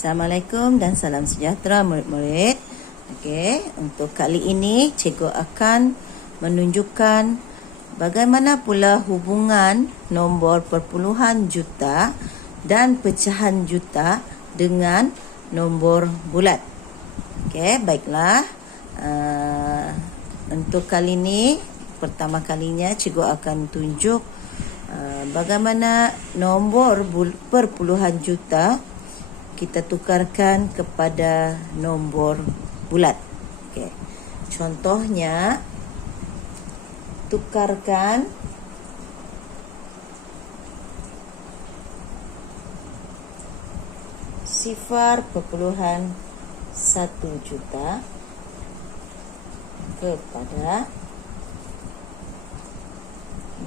Assalamualaikum dan salam sejahtera murid-murid. Okey, untuk kali ini cikgu akan menunjukkan bagaimana pula hubungan nombor perpuluhan juta dan pecahan juta dengan nombor bulat. Okey, baiklah. Untuk kali ini pertama kalinya cikgu akan tunjuk bagaimana nombor perpuluhan juta kita tukarkan kepada nombor bulat. Okey. Contohnya, tukarkan sifar perpuluhan 1 juta kepada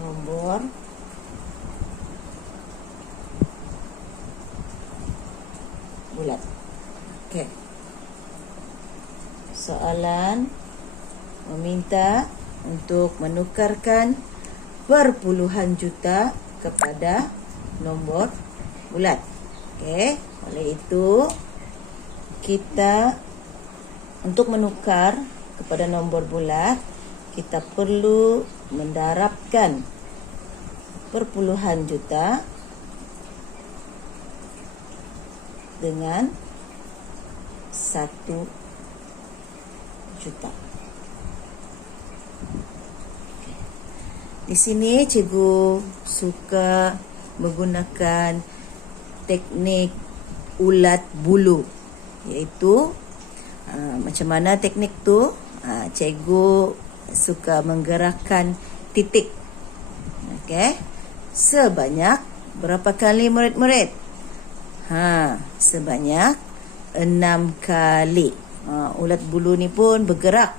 nombor bulat. Okey. Soalan meminta untuk menukarkan perpuluhan juta kepada nombor bulat. Okey, oleh itu kita untuk menukar kepada nombor bulat kita perlu mendarabkan perpuluhan juta dengan 1 juta. Di sini cikgu suka menggunakan teknik ulat bulu, iaitu macam mana teknik tu? Cikgu suka menggerakkan titik. Okey. Sebanyak berapa kali murid-murid? Sebanyak 6 kali. Ulat bulu ni pun bergerak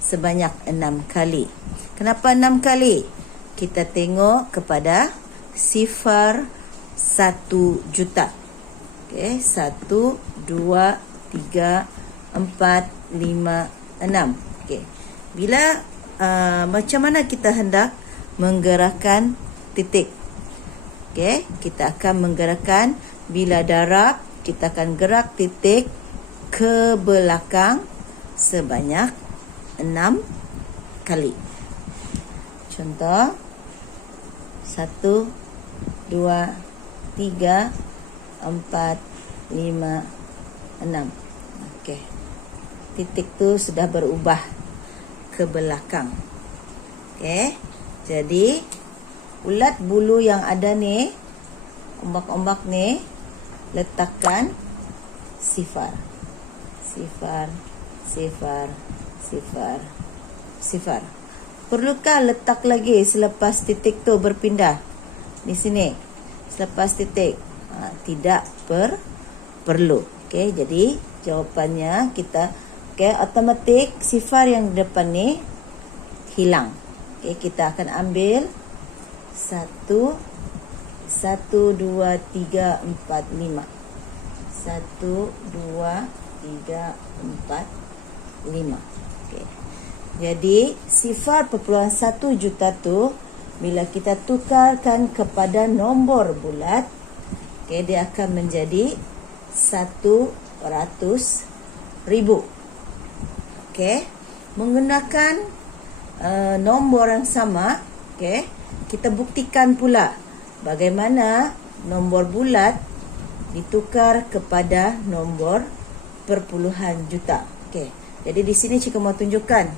sebanyak 6 kali. Kenapa 6 kali? Kita tengok kepada sifar 1 juta. Okey, 1, 2, 3, 4, 5, 6. Okey. Bila macam mana kita hendak menggerakkan titik? Okey, kita akan menggerakkan. Bila darab, kita akan gerak titik ke belakang sebanyak 6 kali. Contoh, 1, 2, 3, 4, 5, 6. Okey. Titik tu sudah berubah ke belakang. Okey. Jadi, ulat bulu yang ada ni, ombak-ombak ni, letakkan sifar. Sifar, sifar, sifar, sifar. Perlukah letak lagi selepas titik tu berpindah? Di sini. Selepas titik. Tidak perlu. Okey, jadi jawapannya kita automatik sifar yang di depan ni hilang. Okey, kita akan ambil 1, 2, 3, 4, 5. 1, 2, 3, 4, 5. Okey. Jadi, sifar perpuluhan 1 juta tu, bila kita tukarkan kepada nombor bulat, okey, dia akan menjadi 100,000. Okey. Menggunakan nombor yang sama, okey, kita buktikan pula bagaimana nombor bulat ditukar kepada nombor perpuluhan juta. Okey. Jadi di sini cikgu mau tunjukkan,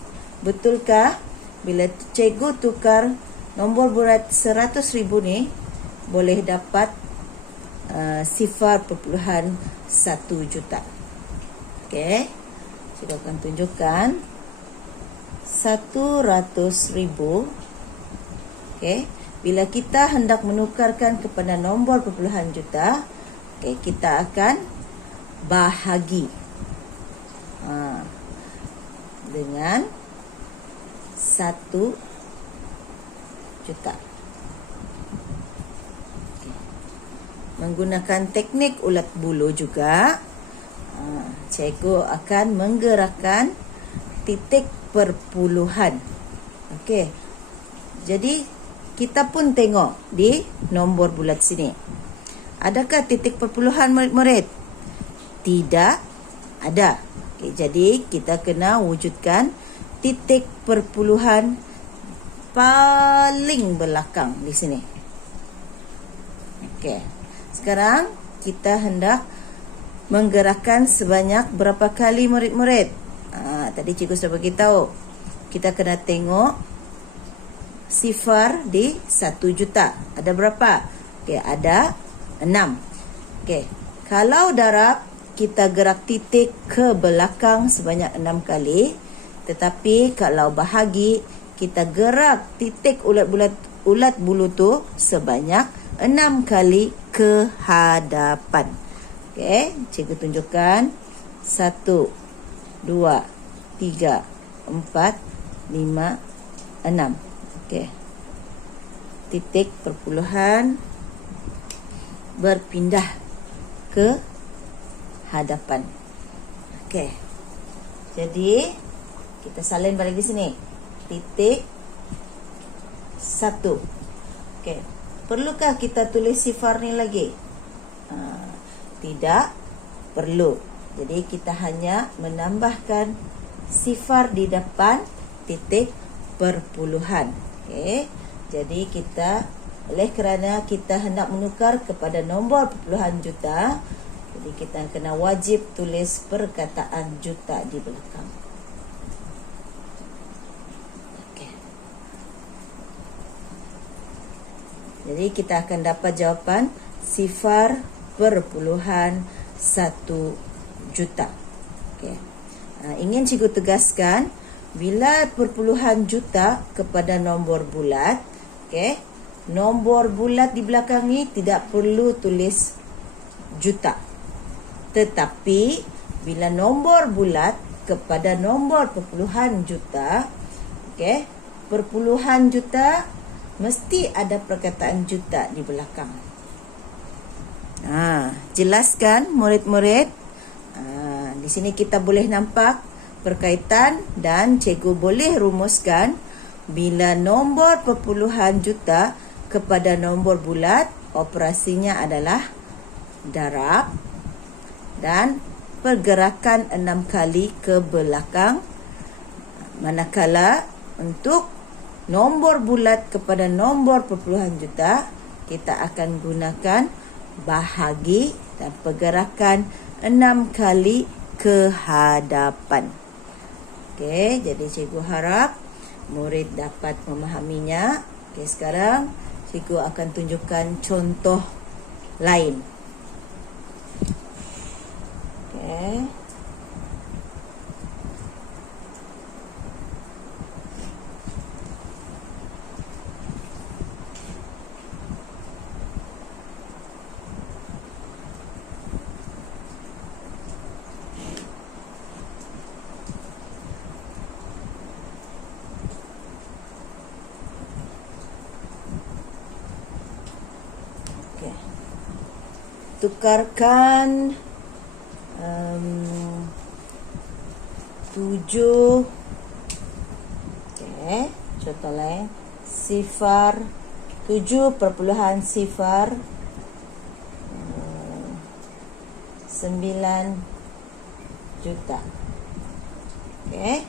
betulkah bila cikgu tukar nombor bulat 100,000 ni boleh dapat sifar perpuluhan 1 juta. Okey. Cikgu akan tunjukkan 100,000. Okey. Bila kita hendak menukarkan kepada nombor perpuluhan juta, okay, kita akan bahagi dengan 1 juta. Okay. Menggunakan teknik ulat bulu juga, cikgu akan menggerakkan titik perpuluhan. Okey. Jadi kita pun tengok di nombor bulat sini. Adakah titik perpuluhan murid-murid? tidak ada. Okay, jadi kita kena wujudkan titik perpuluhan paling belakang di sini. Okey. Sekarang kita hendak menggerakkan sebanyak berapa kali murid-murid? Tadi cikgu sudah beritahu. Kita kena tengok sifar di 1 juta. Ada berapa? Okey, ada 6. Okey. Kalau darab, kita gerak titik ke belakang sebanyak 6 kali. Tetapi kalau bahagi, kita gerak titik ulat bulu tu sebanyak 6 kali ke hadapan. Okey, cikgu tunjukkan. 1, 2, 3, 4, 5, 6. Okey. Titik perpuluhan berpindah ke hadapan. Okey. Jadi kita salin balik di sini. Titik 1. Okey. Perlukah kita tulis sifar ni lagi? Tidak perlu. Jadi kita hanya menambahkan sifar di depan titik perpuluhan. Okey. Jadi kita, oleh kerana kita hendak menukar kepada nombor perpuluhan juta, jadi kita kena wajib tulis perkataan juta di belakang. Okey. Jadi kita akan dapat jawapan sifar perpuluhan 1 juta. Okey. Ingin cikgu tegaskan, bila perpuluhan juta kepada nombor bulat, okey, nombor bulat di belakang ni tidak perlu tulis juta. Tetapi bila nombor bulat kepada nombor perpuluhan juta, okey, perpuluhan juta mesti ada perkataan juta di belakang. Jelaskan murid-murid. Di sini kita boleh nampak perkaitan dan cikgu boleh rumuskan bila nombor perpuluhan juta kepada nombor bulat, operasinya adalah darab dan pergerakan 6 kali ke belakang. Manakala untuk nombor bulat kepada nombor perpuluhan juta, kita akan gunakan bahagi dan pergerakan 6 kali ke hadapan. Okey, jadi cikgu harap murid dapat memahaminya. Okey, sekarang cikgu akan tunjukkan contoh lain. Okey. Tukarkan 7. Okey, contoh lain. Sifar 7 perpuluhan sifar 9 juta. Okey.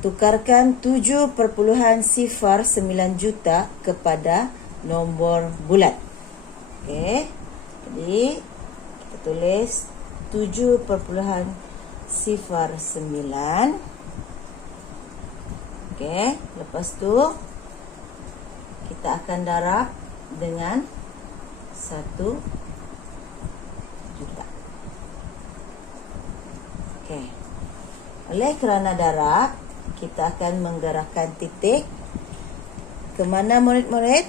Tukarkan 7 perpuluhan sifar 9 juta kepada nombor bulat. Okey. Jadi kita tulis 7 perpuluhan sifar 9. Okey, lepas tu kita akan darab dengan 1 juta. Okey. Oleh kerana darab, kita akan menggerakkan titik ke mana murid-murid?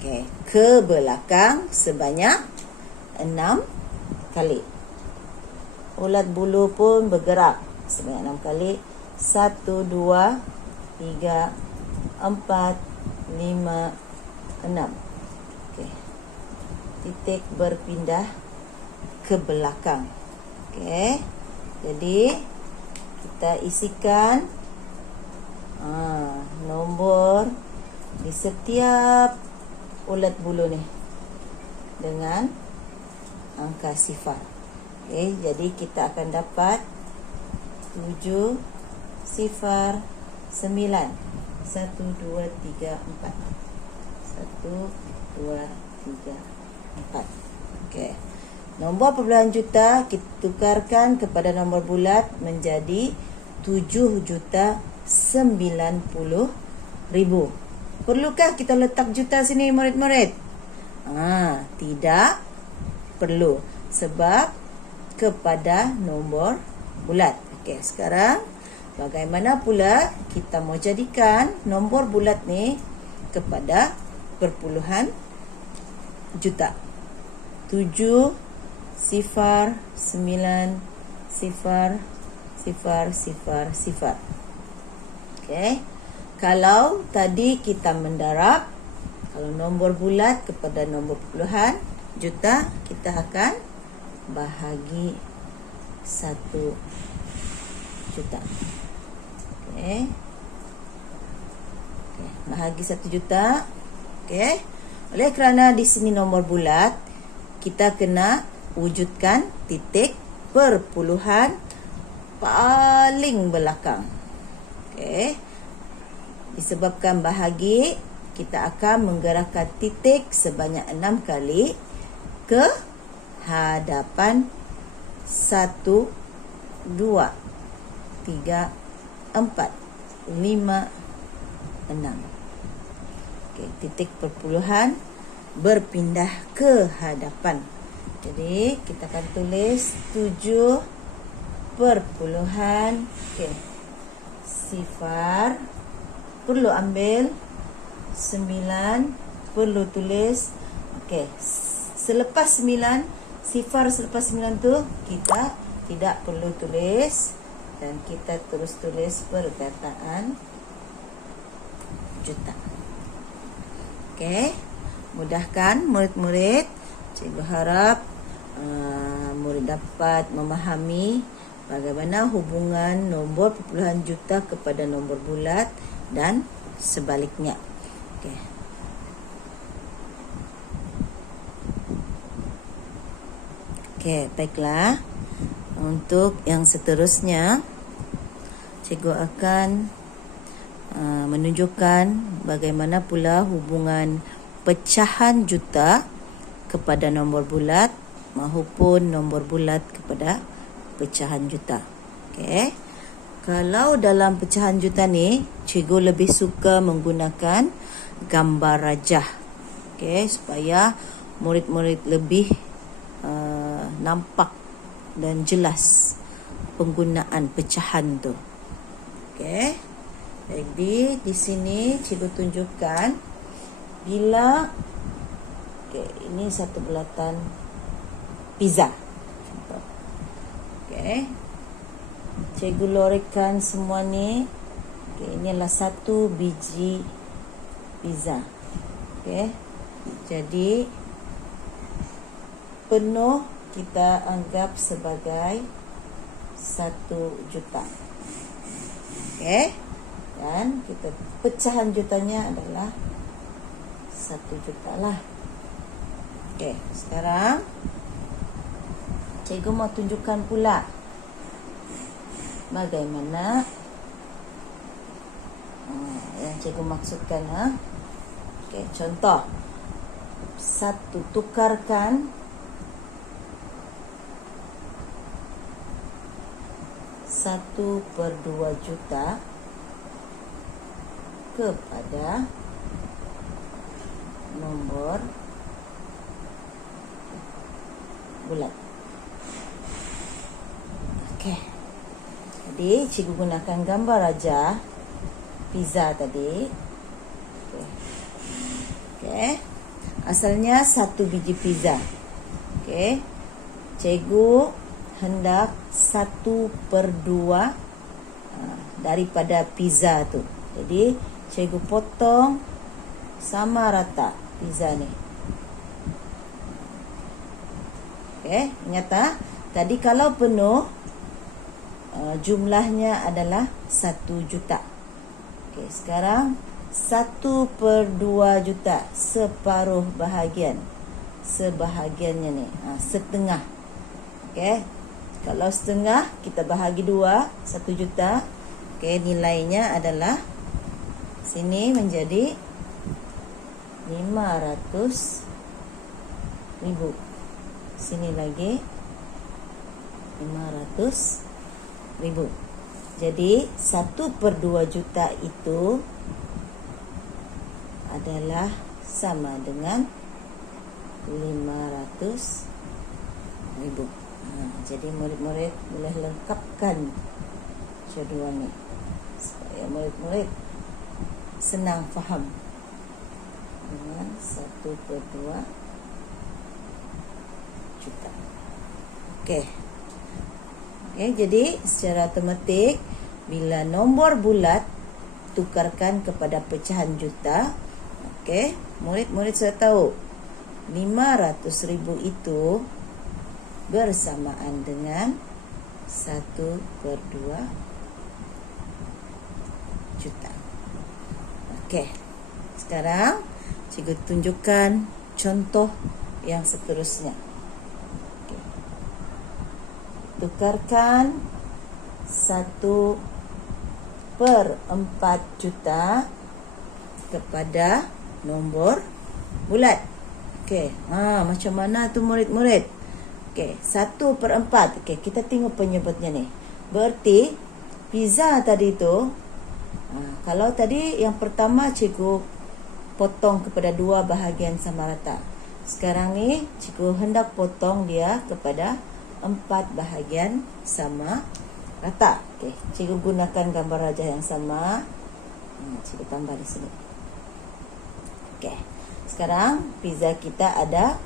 Okey, ke belakang sebanyak 6 kali. Ulat bulu pun bergerak sebanyak 6 kali. 1, 2, 3, 4, 5, 6. Okey. Titik berpindah ke belakang. Okey. Jadi kita isikan nombor di setiap ulat bulu ni dengan angka sifar. Okey, jadi kita akan dapat 7, 0, 9. 1, 2, 3, 4. 1, 2, 3, 4. Okey. Nombor perpuluhan juta kita tukarkan kepada nombor bulat menjadi 7,90,000. Perlukah kita letak juta sini, murid-murid? Tidak perlu, sebab kepada nombor bulat. Okey, sekarang bagaimana pula kita mau jadikan nombor bulat ni kepada perpuluhan juta? 7, 0, 9, 0, 0, 0, 0. Okey. Kalau tadi kita mendarab, kalau nombor bulat kepada nombor perpuluhan juta, kita akan bahagi 1 juta. Okey. Bahagi 1 juta. Okey. Oleh kerana di sini nombor bulat, kita kena wujudkan titik perpuluhan paling belakang. Okey. Disebabkan bahagi, kita akan menggerakkan titik sebanyak 6 kali ke hadapan 1, 2, 3, 4, 5, 6. Okey, titik perpuluhan berpindah ke hadapan. Jadi kita akan tulis 7 perpuluhan, okey, 0, perlu ambil 9, perlu tulis. Okey, selepas 9, 0 selepas 9 tu kita tidak perlu tulis, dan kita terus tulis perkataan juta. Okey, mudahkan murid-murid. Cikgu harap murid dapat memahami bagaimana hubungan nombor perpuluhan juta kepada nombor bulat dan sebaliknya. Okey. Okey, baiklah. Untuk yang seterusnya, cikgu akan menunjukkan bagaimana pula hubungan pecahan juta kepada nombor bulat maupun nombor bulat kepada pecahan juta. Okey. Kalau dalam pecahan juta ni, cikgu lebih suka menggunakan gambar rajah. Okey, supaya murid-murid lebih nampak dan jelas penggunaan pecahan tu. Okey. Jadi di sini cikgu tunjukkan bila ini satu bulatan pizza. Contoh. Okey. Cikgu lorikkan semua ni. Okey, ini adalah 1 biji pizza. Okey. Jadi penuh kita anggap sebagai 1 juta. Okey. Dan kita pecahan jutanya adalah 1 juta lah. Okey, sekarang cikgu mau tunjukkan pula bagaimana yang cikgu maksudkan. Okey, contoh. 1, tukarkan 1/2 juta kepada nombor bulat. Okey. Jadi cikgu gunakan gambar raja pizza tadi. Okey. Okey. Asalnya 1 biji pizza. Okey. Cikgu hendak 1/2 daripada pizza tu. Jadi cikgu potong sama rata pizza ni. Okey, ingat tadi kalau penuh jumlahnya adalah 1 juta. Okey, sekarang 1/2 juta, separuh bahagian. Sebahagiannya ni, setengah. Okey. Kalau setengah kita bahagi 2, 1 juta. Okey, nilainya adalah sini menjadi 500.000. Sini lagi 500.000. Jadi 1/2 juta itu adalah sama dengan 500.000. Jadi murid-murid boleh lengkapkan jadual ni supaya murid-murid senang faham dengan 1/2 juta. Okey. Jadi secara automatik bila nombor bulat tukarkan kepada pecahan juta, okey, murid-murid sudah tahu 500.000 itu bersamaan dengan 1/2 juta. Okey. Sekarang cikgu tunjukkan contoh yang seterusnya. Okey. Tukarkan 1/4 juta kepada nombor bulat. Okey. Macam mana tu murid-murid? Okey, 1/4. Okey, kita tengok penyebutnya ni. Berarti pizza tadi tu, kalau tadi yang pertama cikgu potong kepada 2 bahagian sama rata. Sekarang ni cikgu hendak potong dia kepada 4 bahagian sama rata. Okey, cikgu gunakan gambar rajah yang sama. Cikgu tambah di sini. Okey. Sekarang pizza kita ada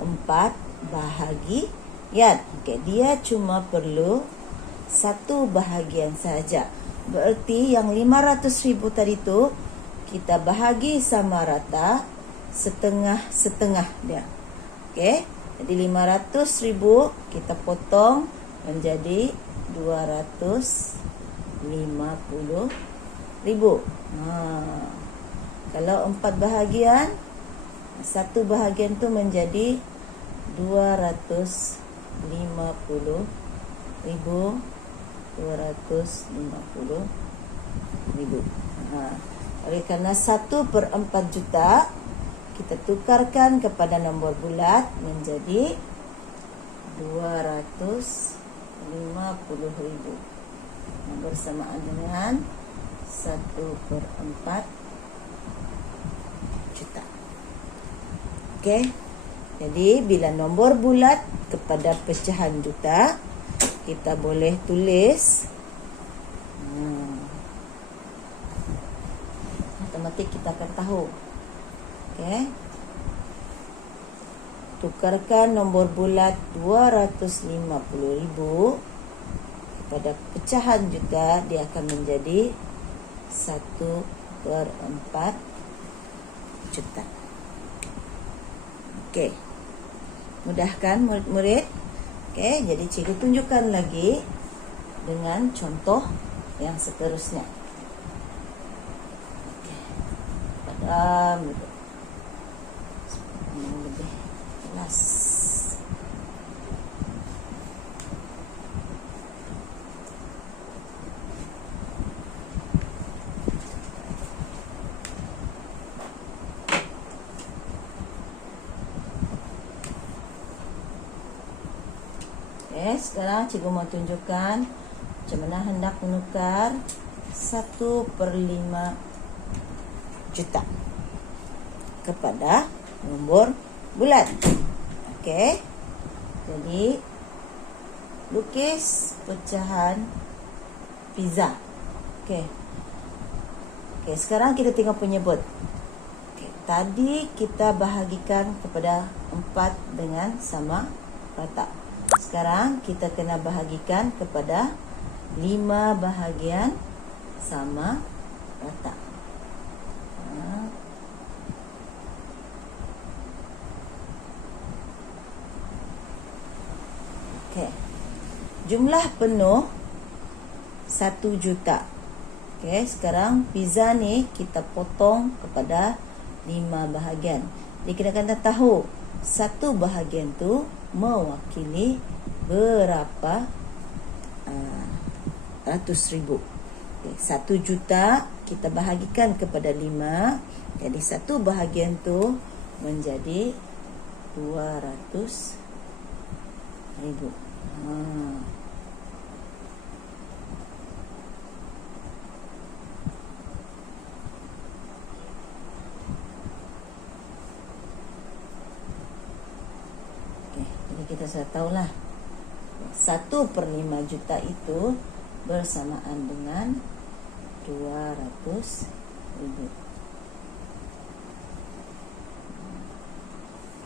4 bahagian. Okey, dia cuma perlu 1 bahagian saja. Berarti yang 500.000 tadi tu kita bahagi sama rata setengah-setengah dia. Okey, jadi 500.000 kita potong menjadi 250.000. Kalau 4 bahagian, 1 bahagian tu menjadi 250.000. Oleh kerana 1/4 juta kita tukarkan kepada nombor bulat menjadi 250.000. Bersamaan dengan 1/4 juta. Okey. Jadi bila nombor bulat kepada pecahan juta, kita boleh tulis otomatik kita akan tahu. Okey. Tukarkan nombor bulat 250.000 kepada pecahan juta, dia akan menjadi 1/4 juta. Okey. Mudahkan murid-murid? Okey, jadi cikgu tunjukkan lagi dengan contoh yang seterusnya. Okey. Padam lebih jelas. Sekarang cikgu mau tunjukkan macam mana hendak menukar 1/5 juta kepada nombor bulat. Okey. Jadi lukis pecahan pizza. Okey. Okey, sekarang kita tengok penyebut. Okey, tadi kita bahagikan kepada 4 dengan sama rata. Sekarang kita kena bahagikan kepada 5 bahagian sama rata. Okey. Jumlah penuh 1 juta. Okey, sekarang pizza ni kita potong kepada 5 bahagian. Jadi kita kena tahu 1 bahagian tu mewakili berapa ratus ribu. 1 juta kita bahagikan kepada 5. Jadi 1 bahagian tu menjadi 200 ribu. Jadi kita sudah tahulah 1/5 juta itu bersamaan dengan 200 ribu.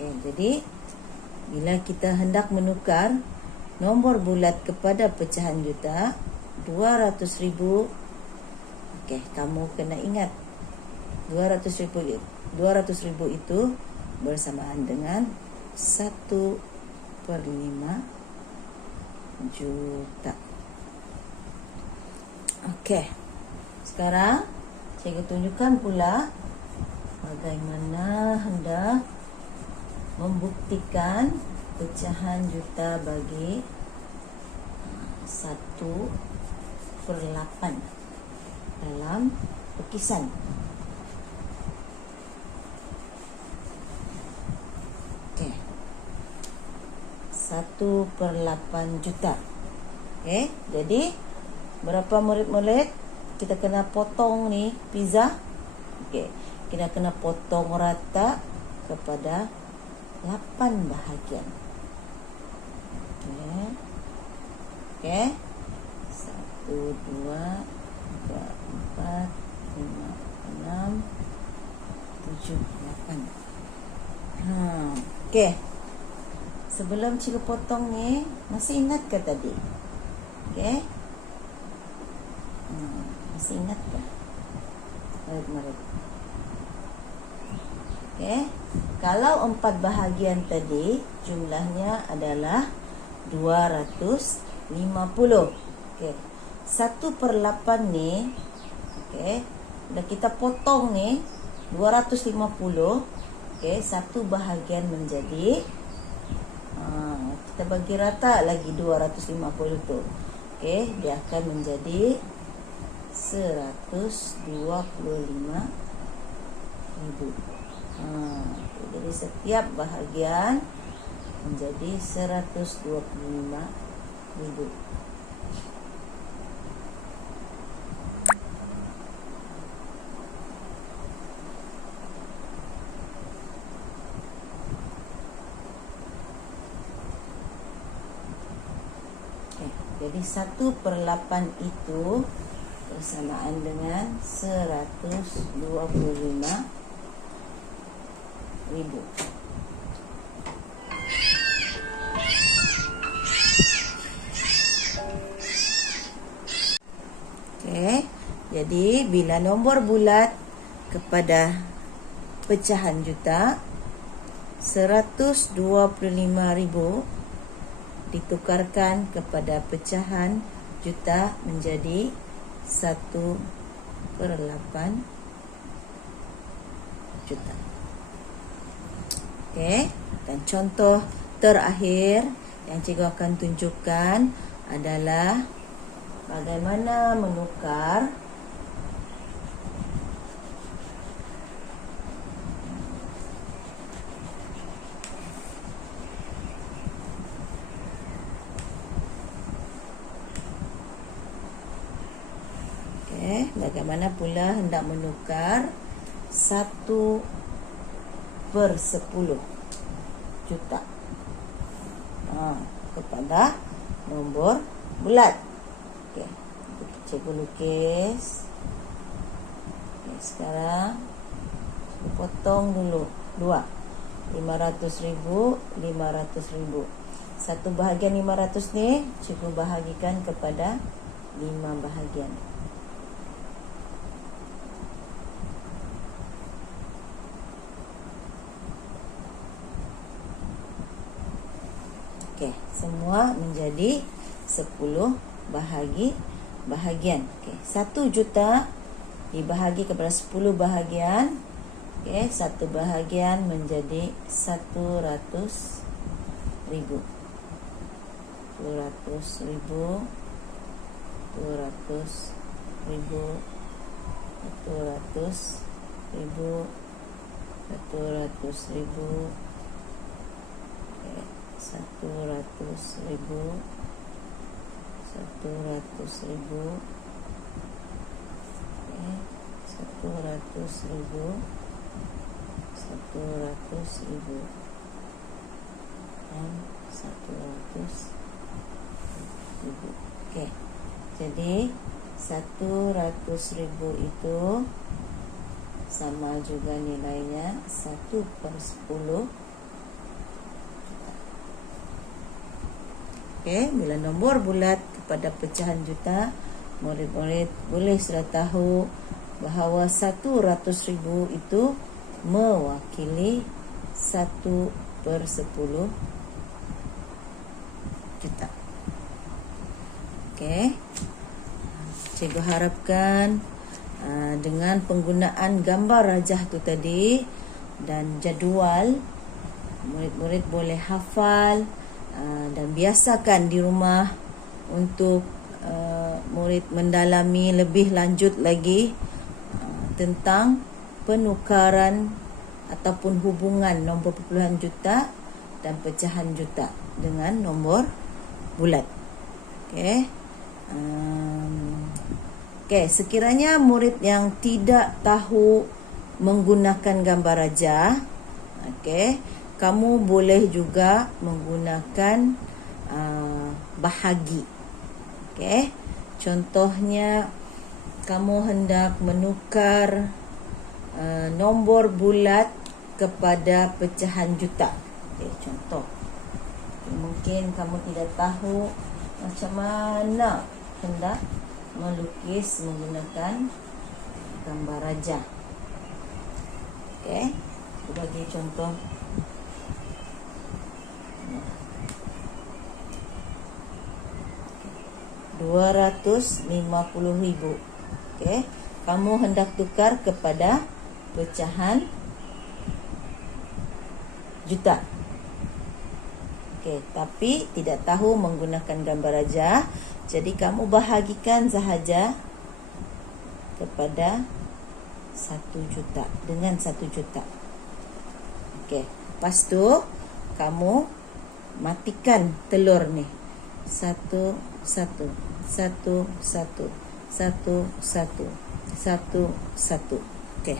Jadi bila kita hendak menukar nombor bulat kepada pecahan juta 200 ribu, kamu kena ingat 200 ribu itu bersamaan dengan 1/5 juta. Sekarang saya tunjukkan pula bagaimana hendak membuktikan pecahan juta bagi 1/8 dalam lukisan. Okey. 1/8 juta. Okey, jadi berapa murid-murid kita kena potong ni pizza? Okey, kita kena potong rata kepada 8 bahagian. Okey. 1 2 3 4 5 6 7 8. Okey. Sebelum cikgu potong ni, masih ingat ke tadi? Okey. Masih ingat ke? Murid-murid. Okey. Kalau 4 bahagian tadi jumlahnya adalah 250. Okey. 1/8 ni, dah kita potong ni 250. Okey, 1 bahagian menjadi kita bagi rata lagi 250 tu. Okey, dia akan menjadi 125 ribu. Jadi setiap bahagian menjadi 125 ribu. Jadi 1/8 itu bersamaan dengan 125 ribu. Jadi bila nombor bulat kepada pecahan juta 125.000 ditukarkan kepada pecahan juta menjadi 1/8 juta. Dan contoh terakhir yang cikgu akan tunjukkan adalah bagaimana menukar bagaimana pula hendak menukar 1/10 juta kepada nombor bulat. Cikgu lukis. Sekarang potong dulu 2. 500.000, 500.000. Satu bahagian 500 ni cikgu bahagikan kepada 5 bahagian. Semua menjadi 10 bahagian. 1 juta dibahagi kepada 10 bahagian. Satu bahagian menjadi 100.000. 100.000, 100.000, 100.000, 100.000, 100.000, 100.000, 100.000, 100.000, dan 100.000. Okey. Jadi 100.000 itu sama juga nilainya 1/10. Okey, bila nombor bulat kepada pecahan juta, murid-murid boleh sudah tahu bahawa 100.000 itu mewakili 1/10 juta. Okey. Cikgu harapkan dengan penggunaan gambar rajah tu tadi dan jadual, murid-murid boleh hafal dan biasakan di rumah untuk murid mendalami lebih lanjut lagi tentang penukaran ataupun hubungan nombor puluhan juta dan pecahan juta dengan nombor bulat. Okey. Okey, sekiranya murid yang tidak tahu menggunakan gambar rajah, okey, kamu boleh juga menggunakan bahagi. Okey. Contohnya kamu hendak menukar nombor bulat kepada pecahan juta. Okey, contoh. Mungkin kamu tidak tahu macam mana hendak melukis menggunakan gambar rajah. Okey, bagi contoh. RM250,000. Okey, kamu hendak tukar kepada pecahan juta. Okey, tapi tidak tahu menggunakan gambar rajah, jadi kamu bahagikan sahaja kepada 1 juta dengan 1 juta. Okey, lepas tu kamu matikan telur ni. 1 1 1 1 1 1 1 1. Okey.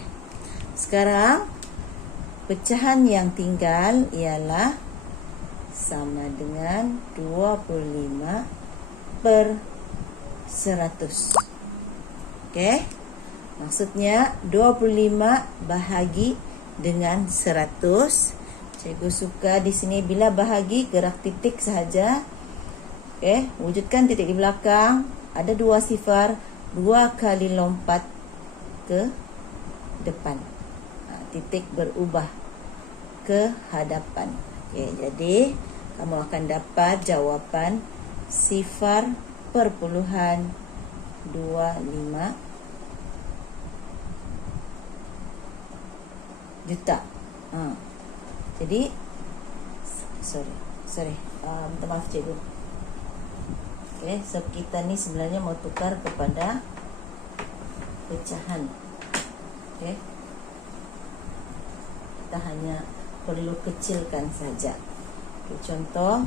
Sekarang pecahan yang tinggal ialah sama dengan 25/100. Okey. Maksudnya 25 bahagi dengan 100. Cikgu suka di sini bila bahagi gerak titik sahaja. Okey, wujudkan titik di belakang. Ada 2 sifar, 2 kali lompat ke depan. Titik berubah ke hadapan. Okey, jadi kamu akan dapat jawapan 0.25 juta. Jadi sorry. Minta maaf cikgu. Okey, so kita ni sebenarnya mau tukar kepada pecahan. Okey. Kita hanya perlu kecilkan saja. Okey, contoh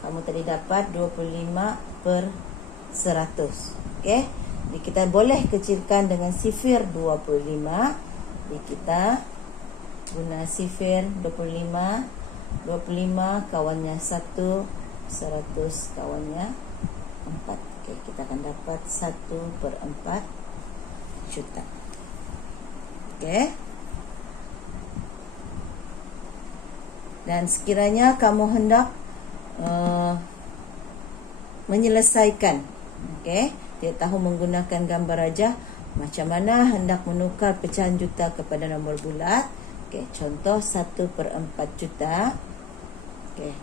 kamu tadi dapat 25/100. Okey. Jadi kita boleh kecilkan dengan sifir 25. Jadi kita guna sifir 25. 25 kawannya 1, 100 kawannya 4. Okey, kita akan dapat 1/4 juta. Okey. Dan sekiranya kamu hendak menyelesaikan, okey, tidak tahu menggunakan gambar rajah, macam mana hendak menukar pecahan juta kepada nombor bulat. Okey, contoh 1/4 juta. Okey,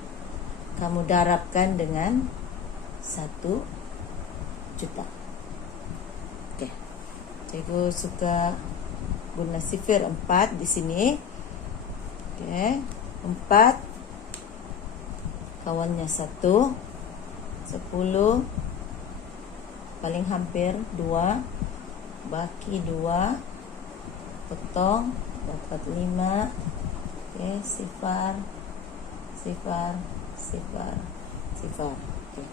kamu darabkan dengan 1 juta. Okey, cikgu suka guna sifir 4 di sini. Okey, 4 kawannya 1. 10 paling hampir 2, baki 2, potong dapat 5. Okey, sifar. Okey,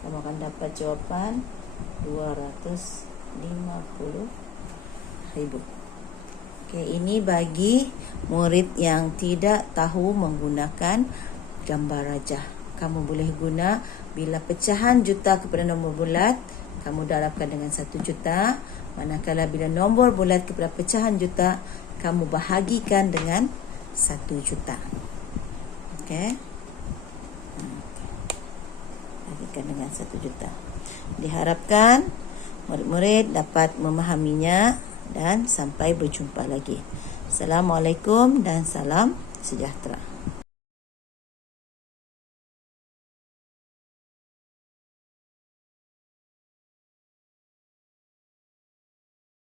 kamu akan dapat jawapan 250,000. Okey, ini bagi murid yang tidak tahu menggunakan gambar rajah. Kamu boleh guna bila pecahan juta kepada nombor bulat, kamu darabkan dengan 1 juta. Manakala bila nombor bulat kepada pecahan juta, kamu bahagikan dengan 1 juta. Okey. Bahagikan dengan 1 juta. Diharapkan murid-murid dapat memahaminya dan sampai berjumpa lagi. Assalamualaikum dan salam sejahtera.